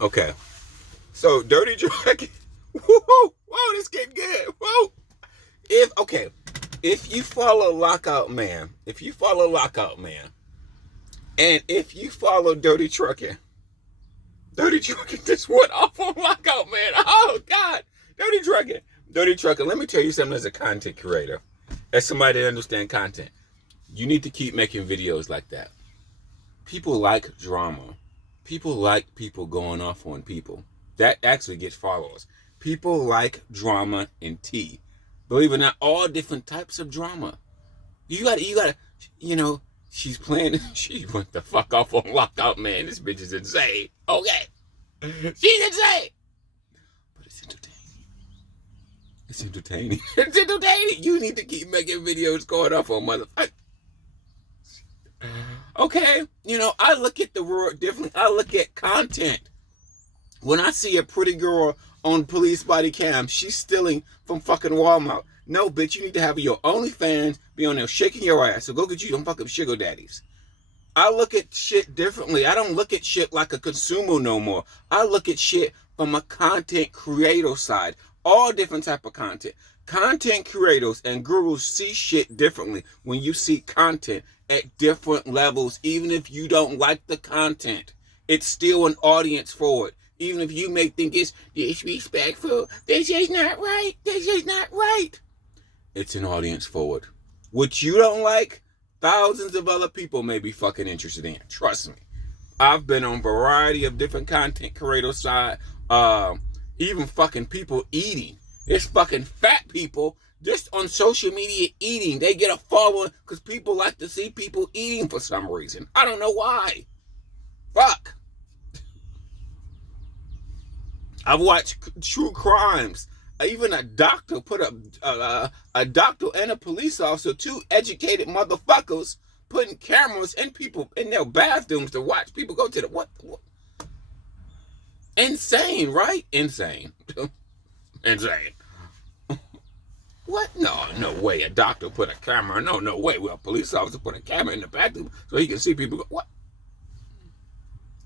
Okay. So Dirty Trucking. Whoa, whoa, this getting good. Whoa. If you follow Lockout Man, and if you follow Dirty Trucking just went off on Lockout Man. Oh God, Dirty Trucking. Let me tell you something as a content creator, as somebody that understands content. You need to keep making videos like that. People like drama. People like people going off on people. That actually gets followers. People like drama and tea. Believe it or not, all different types of drama. You gotta, she's playing, she went the fuck off on Lockout Man. This bitch is insane. Okay. She's insane. But it's entertaining. It's entertaining. You need to keep making videos going off on motherfuckers. Okay, I look at the world differently. I look at content. When I see a pretty girl on police body cam, she's stealing from fucking Walmart. No, bitch, you need to have your OnlyFans be on there shaking your ass. So go get you some fucking sugar daddies. I look at shit differently. I don't look at shit like a consumer no more. I look at shit from a content creator side. All different type of content. Content creators and gurus see shit differently when you see content at different levels. Even if you don't like the content, it's still an audience for it. Even if you may think it's disrespectful, this is not right. It's an audience for it. What you don't like, thousands of other people may be fucking interested in. Trust me. I've been on a variety of different content creator side. Even fucking people eating. There's fucking fat people just on social media eating. They get a following because people like to see people eating for some reason. I don't know why. Fuck. I've watched true crimes. Even a doctor put a doctor and a police officer, two educated motherfuckers, putting cameras in people in their bathrooms to watch people go to the what? Insane, right? Insane. Insane. What? No way. A doctor put a camera. No way. Well, a police officer put a camera in the bathroom so he can see people go. What?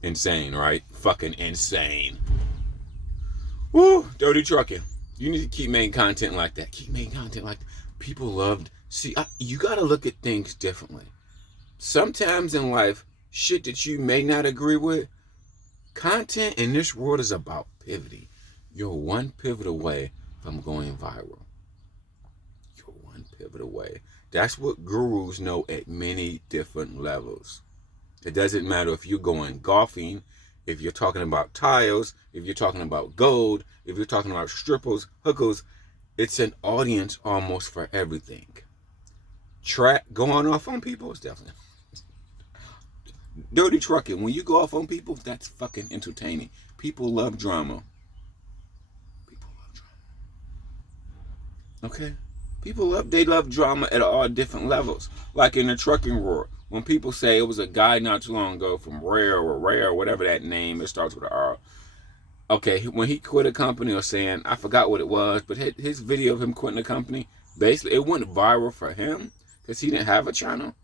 Insane, right? Fucking insane. Woo, Dirty Trucking. You need to keep making content like that. People loved. See, you got to look at things differently. Sometimes in life, shit that you may not agree with, content in this world is about pivoting. You're one pivot away from going viral. You're one pivot away. That's what gurus know at many different levels. It doesn't matter if you're going golfing, if you're talking about tiles, if you're talking about gold, if you're talking about strippers, hookers. It's an audience almost for everything. Going off on people is definitely Dirty Trucking. When you go off on people, that's fucking entertaining. People love drama. Okay? They love drama at all different levels. Like in the trucking world. When people say it was a guy not too long ago from Rare, whatever that name, it starts with an R. Okay, when he quit a company or saying, I forgot what it was, but his video of him quitting the company, basically it went viral for him because he didn't have a channel.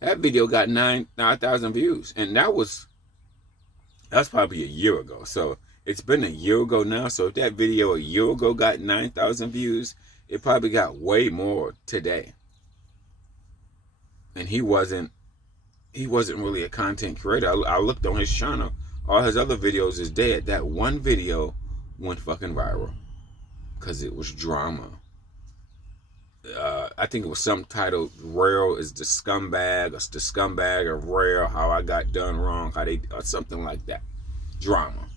That video got 9,000 views, and that's probably a year ago. So it's been a year ago now. So if that video a year ago got 9,000 views, it probably got way more today. And he wasn't really a content creator. I looked on his channel. All his other videos is dead. That one video went fucking viral because it was drama. I think it was some titled "Rail is the scumbag," or the scumbag of Rail. How I got done wrong. Or something like that. Drama.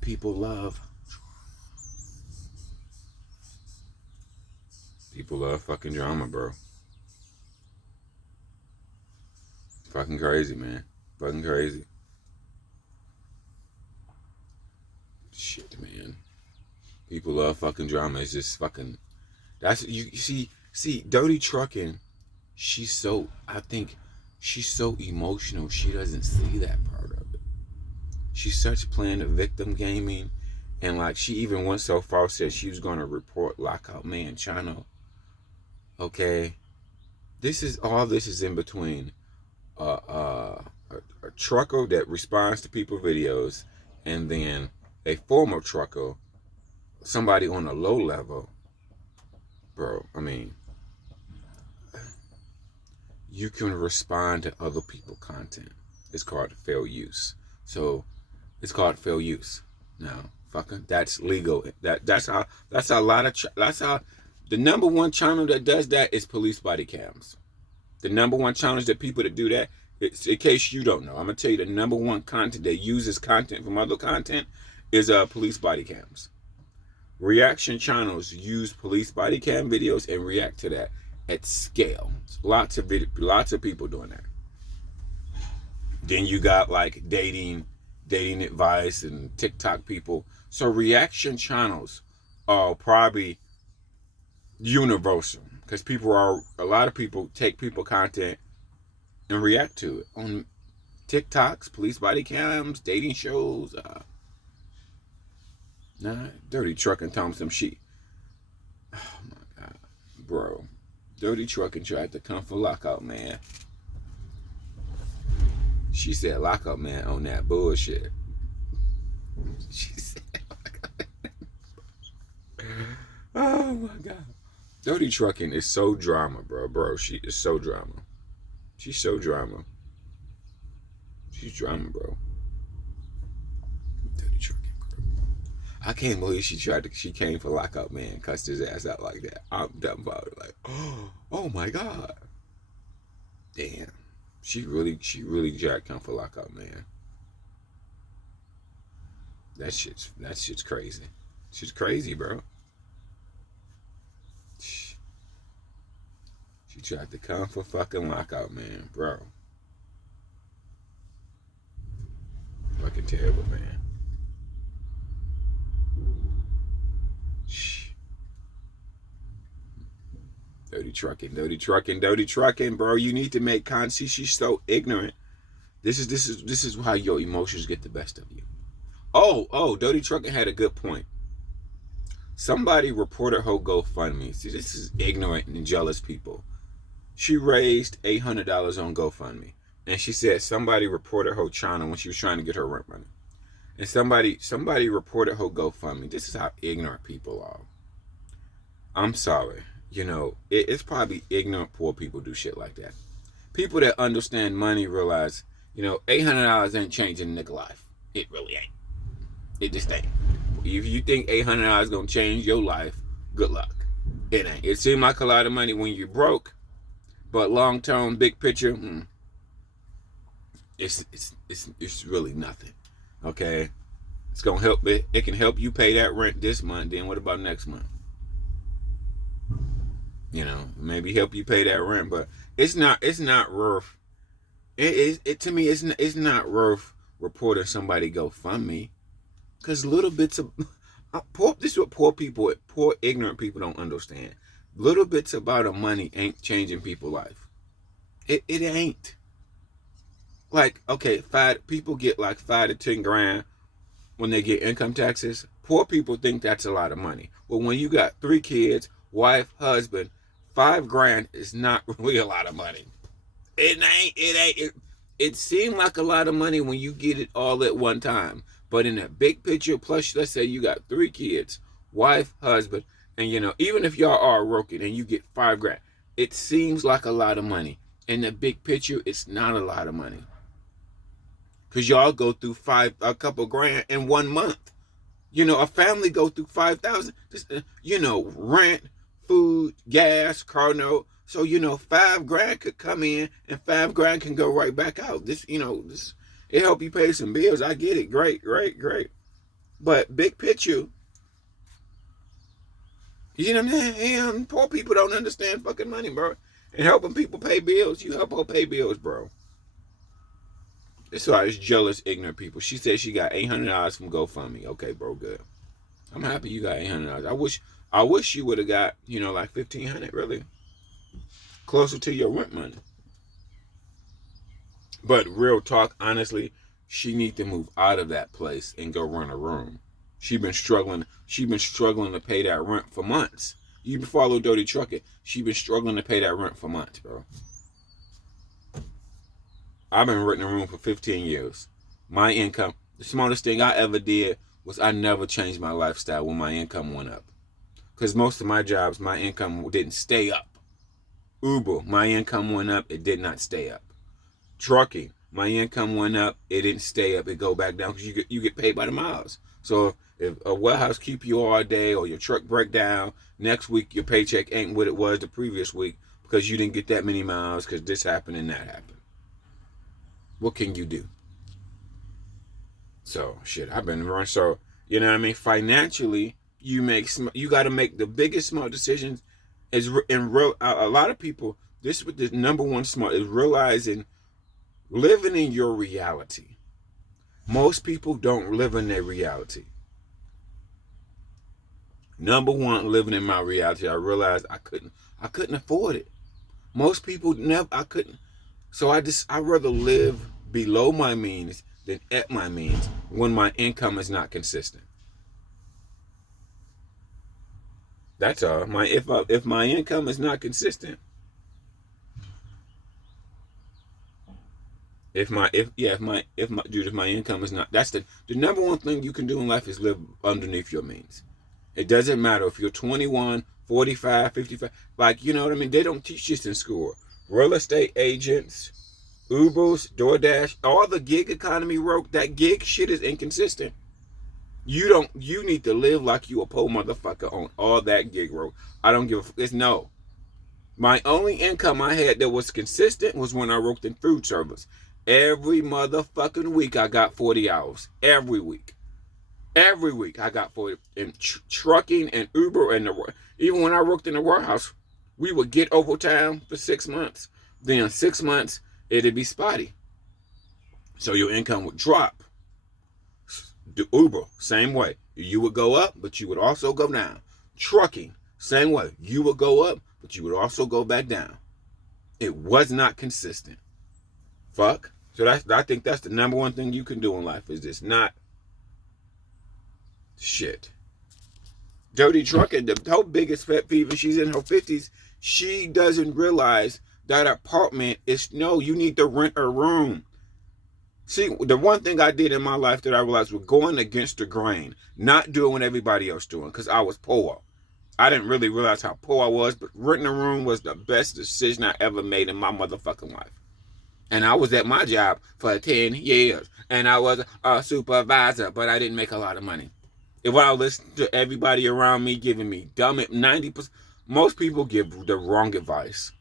People love fucking drama, bro. Fucking crazy, man. Fucking crazy. Shit, man. People love fucking drama. It's just fucking. That's you see. Dirty Trucking. I think she's so emotional. She doesn't see that part of it. She's such playing the victim gaming, and like she even went so far said she was going to report Lockout Man channel. Okay, this is in between. A trucker that responds to people's videos and then a former trucker, somebody on a low level, bro, I mean, you can respond to other people's content. It's called fair use. So it's called fair use. Now, fucker, that's legal. That's how the number one channel that does that is police body cams. The number one challenge that people that do that, it's, in case you don't know, I'm gonna tell you the number one content that uses content from other content is police body cams. Reaction channels use police body cam videos and react to that at scale. Lots of people doing that. Then you got like dating advice and TikTok people. So reaction channels are probably universal because a lot of people take people content and react to it on TikToks, police body cams, dating shows. Dirty Trucking told me some shit. Oh my God, bro. Dirty Trucking tried to come for Lockout Man. She said Lockout Man on that bullshit. She said Lockout Man. Oh my God. Dirty Trucking is so drama, bro. She is so drama. She's so drama. She's drama, bro. Dirty Trucking, bro. I can't believe she came for Lockout Man, cussed his ass out like that. I'm dumbfounded. Like, oh my God. Damn. She really tried to come for Lockout Man. That shit's crazy. She's crazy, bro. She tried to come for fucking Lockout Man, bro. Fucking terrible, man. Dirty trucking, bro. You need to make content. See, she's so ignorant. This is how your emotions get the best of you. Oh, Dirty Trucking had a good point. Somebody reported her GoFundMe. See, this is ignorant and jealous people. She raised $800 on GoFundMe. And she said somebody reported her channel when she was trying to get her rent money. And somebody reported her GoFundMe. This is how ignorant people are. I'm sorry. You know, it's probably ignorant poor people do shit like that. People that understand money realize, you know, $800 ain't changing a nigga life. It really ain't. It just ain't. If you think $800 is gonna change your life, good luck. It ain't. It seemed like a lot of money when you're broke, but long term, big picture, it's really nothing. Okay, it's gonna help. It can help you pay that rent this month. Then what about next month? You know, maybe help you pay that rent, but it's not worth. To me, it's not worth reporting somebody GoFundMe, because little bits of this is what poor ignorant people don't understand. Little bits about a money ain't changing people's life. It ain't. Like, okay, people get like 5 to 10 grand when they get income taxes. Poor people think that's a lot of money. But when you got 3 kids, wife, husband, 5 grand is not really a lot of money. It ain't. It seemed like a lot of money when you get it all at one time. But in a big picture, plus let's say you got 3 kids, wife, husband, and you know, even if y'all are working and you get 5 grand, it seems like a lot of money. In the big picture, it's not a lot of money. Cause y'all go through a couple grand in 1 month. You know, a family go through 5,000. You know, rent, food, gas, car note. So, you know, 5 grand could come in and 5 grand can go right back out. It help you pay some bills. I get it. Great. But big picture, you know what I'm saying? Poor people don't understand fucking money, bro. And helping people pay bills, you help her pay bills, bro. It's why it's jealous, ignorant people. She said she got $800 from GoFundMe. Okay, bro, good. I'm happy you got $800. I wish you would have got, you know, like $1,500, really. Closer to your rent money. But real talk, honestly, she need to move out of that place and go run a room. She been struggling to pay that rent for months. You follow Dirty Trucking. She been struggling to pay that rent for months, bro. I've been renting a room for 15 years. My income, The smartest thing I ever did was I never changed my lifestyle when my income went up. Because most of my jobs, my income didn't stay up. Uber, my income went up, it did not stay up. Trucking, my income went up, it didn't stay up, it go back down because you get paid by the miles. So if a warehouse keep you all day or your truck break down, next week your paycheck ain't what it was the previous week because you didn't get that many miles because this happened and that happened. What can you do? So shit, I've been running. So you know what I mean. Financially, you got to make the biggest smart decisions. Is in real a lot of people. This is the number one smart is realizing living in your reality. Most people don't live in their reality. Number one, living in my reality, I realized I couldn't afford it. Most people I couldn't. So I'd rather live below my means than at my means when my income is not consistent. That's all. If my income is not consistent, if my income is not, that's the number one thing you can do in life is live underneath your means. It doesn't matter if you're 21, 45, 55, like, you know what I mean? They don't teach this in school. Real estate agents, Ubers, DoorDash, all the gig economy work, that gig shit is inconsistent. You need to live like you a poor motherfucker on all that gig work. I don't give a, it's no. My only income I had that was consistent was when I worked in food service. Every motherfucking week I got 40 hours. Every week. Every week I got 40. In trucking and Uber and even when I worked in the warehouse, we would get overtime for 6 months. Then 6 months, it'd be spotty. So your income would drop. The Uber, same way. You would go up, but you would also go down. Trucking, same way. You would go up, but you would also go back down. It was not consistent. Fuck. So I think that's the number one thing you can do in life is this, not shit. Dirty Trucking, the whole biggest pet peeve, and she's in her 50s, she doesn't realize that apartment is, no, you need to rent a room. See, the one thing I did in my life that I realized was going against the grain, not doing what everybody else doing, because I was poor. I didn't really realize how poor I was, but renting a room was the best decision I ever made in my motherfucking life. And I was at my job for 10 years, and I was a supervisor, but I didn't make a lot of money. If I listened to everybody around me giving me dumb 90%, most people give the wrong advice.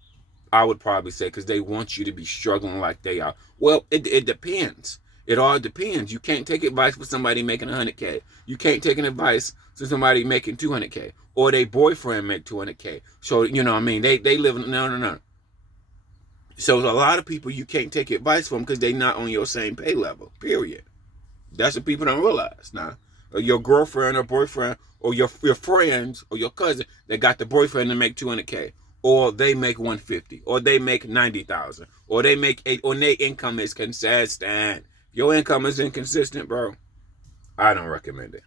I would probably say because they want you to be struggling like they are. Well, it depends. It all depends. You can't take advice from somebody making 100K. You can't take an advice from somebody making 200K. Or their boyfriend make 200K. So, you know what I mean? They live in, no. So a lot of people you can't take advice from because they're not on your same pay level, period. That's what people don't realize. Now, your girlfriend or boyfriend or your friends or your cousin that got the boyfriend to make 200K. Or they make 150, or they make 90,000, or they make 8, or their income is consistent. If your income is inconsistent, bro, I don't recommend it.